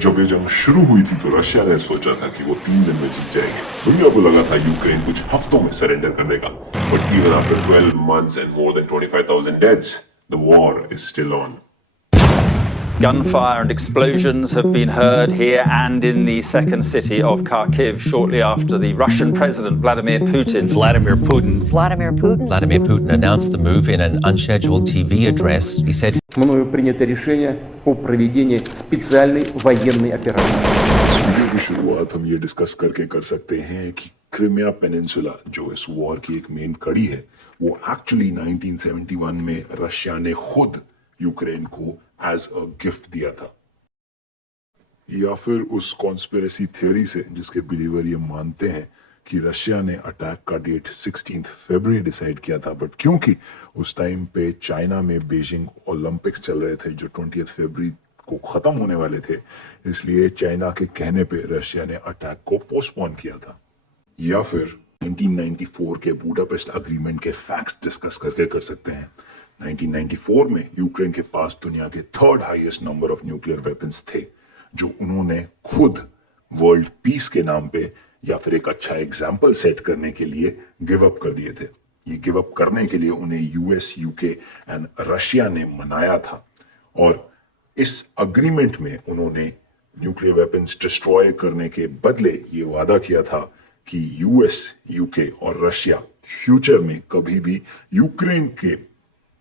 जब ये जंग शुरू हुई थी तो रशिया ने सोचा था कि वो 3 दिन में जीत जाएंगे। दुनिया को लगा था यूक्रेन कुछ हफ्तों में सरेंडर कर देगा। But even after 12 months and more than 25,000 deaths, the war is still on. Gunfire and explosions have been heard here and in the second city of Kharkiv shortly after the Russian President Vladimir Putin announced the move in an unscheduled TV address. He said, Мною принято решение о проведении специальной военной операции. इस video की शुरुआत हम ये discuss करके कर सकते हैं कि क्रिमिया पेनिनसुला जो इस वॉर की एक मेन कड़ी है, वो एक्चुअली 1971 में रशिया ने खुद यूक्रेन को एज अ गिफ्ट दिया था, या फिर उस कॉन्स्पिरेसी थ्योरी से जिसके बिलीवर ये मानते हैं कि रशिया ने अटैक का डेट 16 फरवरी डिसाइड किया था, बट क्योंकि उस टाइम पे चाइना में बीजिंग ओलंपिक्स चल रहे थे जो 20 फरवरी को खत्म होने वाले थे, इसलिए चाइना के कहने पे रशिया ने अटैक को पोस्टपोन किया था। या फिर 1994 के बुडापेस्ट अग्रीमेंट के फैक्ट्स डिस्कस करके कर सकते हैं। 1994 में यूक्रेन के पास दुनिया के 3rd highest number of nuclear weapons थे, जो उन्होंने खुद वर्ल्ड पीस के नाम पे या फिर एक अच्छा एग्जाम्पल सेट करने के लिए गिव अप कर दिए थे। ये गिव अप करने के लिए उन्हें यूएस, यूके एंड रशिया ने मनाया था, और इस अग्रीमेंट में उन्होंने न्यूक्लियर वेपन्स डिस्ट्रॉय करने के बदले ये वादा किया था कि यूएस, यूके और रशिया फ्यूचर में कभी भी यूक्रेन के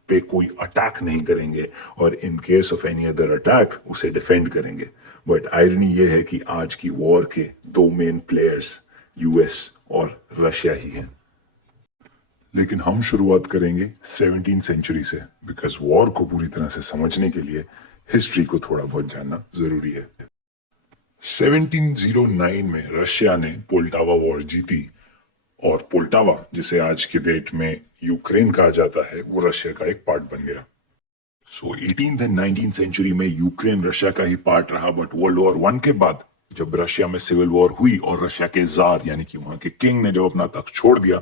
पे कोई अटैक नहीं करेंगे और in case of any other attack उसे डिफेंड करेंगे। बट आयरनी ये है कि आज की वॉर के 2 मेन प्लेयर्स यूएस और रशिया ही हैं। लेकिन हम शुरुआत करेंगे 17th सेंचुरी से, बिकॉज वॉर को पूरी तरह से समझने के लिए हिस्ट्री को थोड़ा बहुत जानना जरूरी है। 1709 में रशिया ने पोल्टावा वॉर जीती, और पोल्टावा, जिसे आज की डेट में यूक्रेन कहा जाता है, वो रशिया का एक पार्ट बन गया। सो 18th एंड 19th सेंचुरी में यूक्रेन रशिया का ही पार्ट रहा, बट वर्ल्ड वॉर 1 के बाद जब रशिया में सिविल वॉर हुई और रशिया के जार यानी कि वहां के किंग ने जब अपना तख्त छोड़ दिया,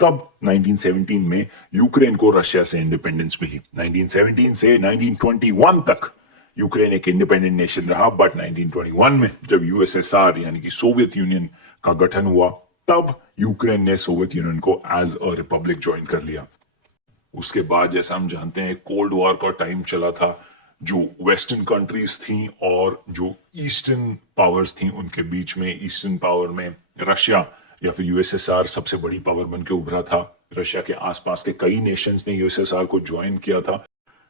तब 1917 में यूक्रेन को रशिया से इंडिपेंडेंस मिली। 1917 से 1921 तक यूक्रेन एक इंडिपेंडेंट नेशन रहा, बट 1921 में जब यूएसएसआर यानी कि सोवियत यूनियन का गठन हुआ, तब यूक्रेन ने सोवियत यूनियन को एज अ रिपब्लिक ज्वाइन कर लिया। उसके बाद जैसा हम जानते हैं कोल्ड वॉर का टाइम चला था, जो वेस्टर्न कंट्रीज थी और जो ईस्टर्न पावर्स थी उनके बीच में। ईस्टर्न पावर में रशिया या फिर यूएसएसआर सबसे बड़ी पावर बन के उभरा था। रशिया के आसपास के कई नेशंस ने यूएसएसआर को ज्वाइन किया था।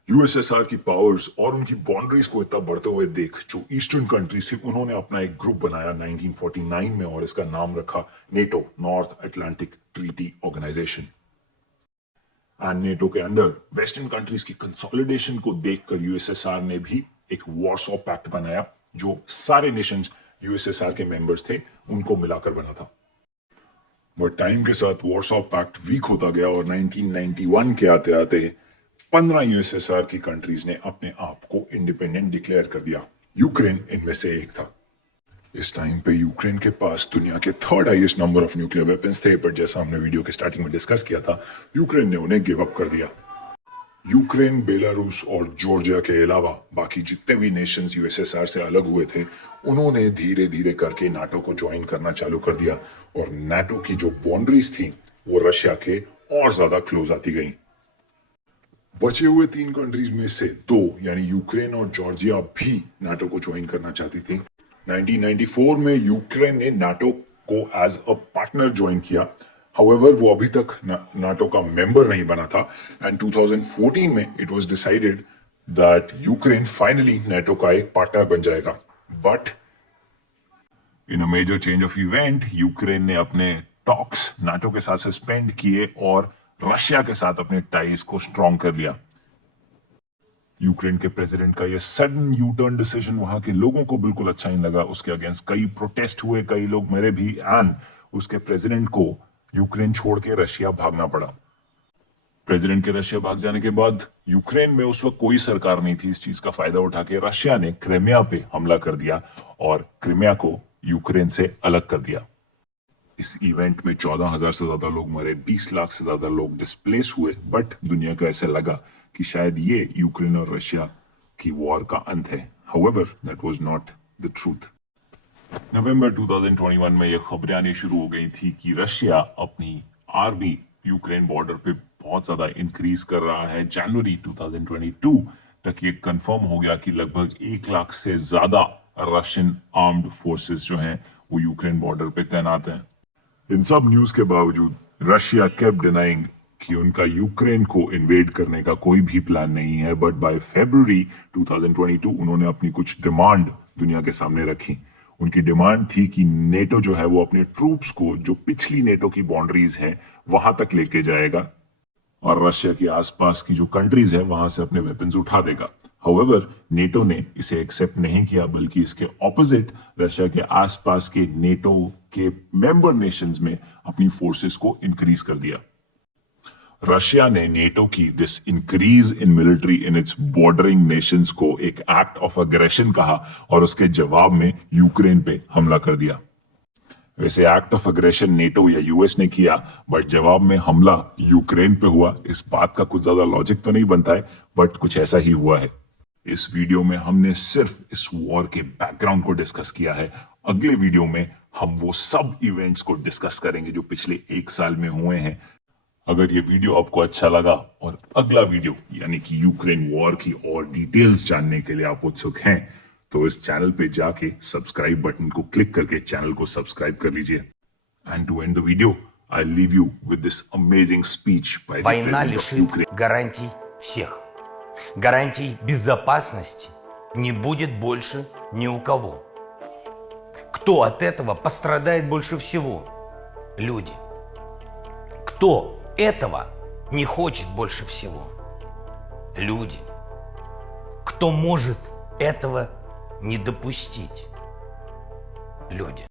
यूएसएसआर की पावर्स और उनकी बाउंड्रीज को इतना बढ़ते हुए देख जो ईस्टर्न कंट्रीज थी, उन्होंने अपना एक ग्रुप बनाया 1949 में, और इसका नाम रखा NATO, North Atlantic Treaty Organization. And NATO के अंडर वेस्टर्न कंट्रीज की कंसोलिडेशन को देखकर यूएसएसआर ने भी एक वॉरसॉ पैक्ट बनाया, जो सारे नेशंस यूएसएसआर के मेंबर्स थे उनको मिलाकर बना था। बट टाइम के साथ वॉरसॉ पैक्ट वीक होता गया, और 1991 के आते आते 15 यूएसएसआर की कंट्रीज ने अपने आप को इंडिपेंडेंट डिक्लेयर कर दिया। यूक्रेन इनमें से एक था। इस टाइम पे यूक्रेन के पास दुनिया के 3rd highest number of nuclear weapons थे, बट जैसा हमने वीडियो के स्टार्टिंग में डिस्कस किया था, यूक्रेन ने उन्हें गिव अप कर दिया। यूक्रेन, बेलारूस और जॉर्जिया के अलावा बाकी जितने भी नेशंस यूएसएसआर से अलग हुए थे, उन्होंने धीरे धीरे करके नाटो को ज्वाइन करना चालू कर दिया, और नाटो की जो बाउंड्रीज थी वो रशिया के और ज्यादा क्लोज आती गई। बचे हुए 3 कंट्रीज में से 2 यानी यूक्रेन और जॉर्जिया भी नाटो को ज्वाइन करना चाहती थी। 1994 में यूक्रेन ने नाटो को एज अ पार्टनर ज्वाइन किया, हाउएवर वो अभी तक नाटो का मेंबर नहीं बना था। एंड 2014 में it was decided that Ukraine finally NATO का एक पार्टनर बन जाएगा। But in a major change of event, Ukraine ने अपने टॉक्स नाटो के साथ सस्पेंड किए और रशिया के साथ अपने टाइज को स्ट्रॉन्ग कर लिया। यूक्रेन के प्रेसिडेंट का यह सडन यू टर्न डिसीजन वहां के लोगों को बिल्कुल अच्छा नहीं लगा। उसके अगेंस्ट कई प्रोटेस्ट हुए, कई लोग मरे भी, एंड उसके प्रेसिडेंट को यूक्रेन छोड़ के रशिया भागना पड़ा। प्रेसिडेंट के रशिया भाग जाने के बाद यूक्रेन में उस वक्त कोई सरकार नहीं थी। इस चीज का फायदा उठा के रशिया ने क्रिमिया पे हमला कर दिया और क्रिमिया को यूक्रेन से अलग कर दिया। इस इवेंट में 14,000 से ज्यादा लोग मरे, 20 लाख से ज्यादा लोग डिस्प्लेस हुए, बट दुनिया को ऐसे लगा कि शायद ये यूक्रेन और रशिया की वॉर का अंत है। However that was not the truth. नवंबर 2021 में यह खबरें आनी शुरू हो गई थी कि रशिया अपनी आर्मी यूक्रेन बॉर्डर पे बहुत ज्यादा इंक्रीज कर रहा है। जनवरी 2022 तक ये कंफर्म हो गया कि लगभग 1 लाख से ज्यादा रशियन आर्म्ड फोर्सेस जो हैं वो यूक्रेन बॉर्डर पे तैनात हैं। इन सब न्यूज के बावजूद रशिया केप्ट डिनाइंग कि उनका यूक्रेन को इन्वेड करने का कोई भी प्लान नहीं है। बट बाय फरवरी 2022 उन्होंने अपनी कुछ डिमांड दुनिया के सामने रखी। उनकी डिमांड थी कि नेटो जो है वो अपने ट्रूप्स को जो पिछली नेटो की बाउंड्रीज हैं वहां तक लेके जाएगा और रशिया के आसपास की जो कंट्रीज है वहां से अपने वेपन्स उठा देगा। हाउएवर नेटो ने इसे एक्सेप्ट नहीं किया, बल्कि इसके ऑपोजिट रशिया के आसपास के नेटो के मेंबर नेशंस में अपनी फोर्सेस को इंक्रीज कर दिया। रशिया ने नेटो की this increase in military in its bordering Nations को एक एक्ट ऑफ अग्रेशन कहा और उसके जवाब में यूक्रेन पे हमला कर दिया। वैसे एक्ट ऑफ अग्रेशन नेटो या यूएस ने किया, बट जवाब में हमला यूक्रेन पे हुआ। इस बात का कुछ ज्यादा लॉजिक तो नहीं बनता है, बट कुछ ऐसा ही हुआ है। इस वीडियो में हमने सिर्फ इस वॉर के बैकग्राउंड को डिस्कस किया है। अगले वीडियो में हम वो सब इवेंट्स को डिस्कस करेंगे जो पिछले 1 साल में हुए हैं। अगर ये वीडियो आपको अच्छा लगा और अगला वीडियो यानी कि यूक्रेन वॉर की और डिटेल्स जानने के लिए आप उत्सुक हैं, तो इस चैनल पे जाके सब्सक्राइब बटन को क्लिक करके चैनल को सब्सक्राइब कर लीजिए। And to end the video, I leave you with this amazing speech by the Война president of лишит Ukraine. гарантий всех. Гарантий безопасности не будет больше ни у кого. Кто от этого пострадает больше всего? Люди. Кто этого не хочет больше всего? Люди. Кто может этого не допустить? Люди.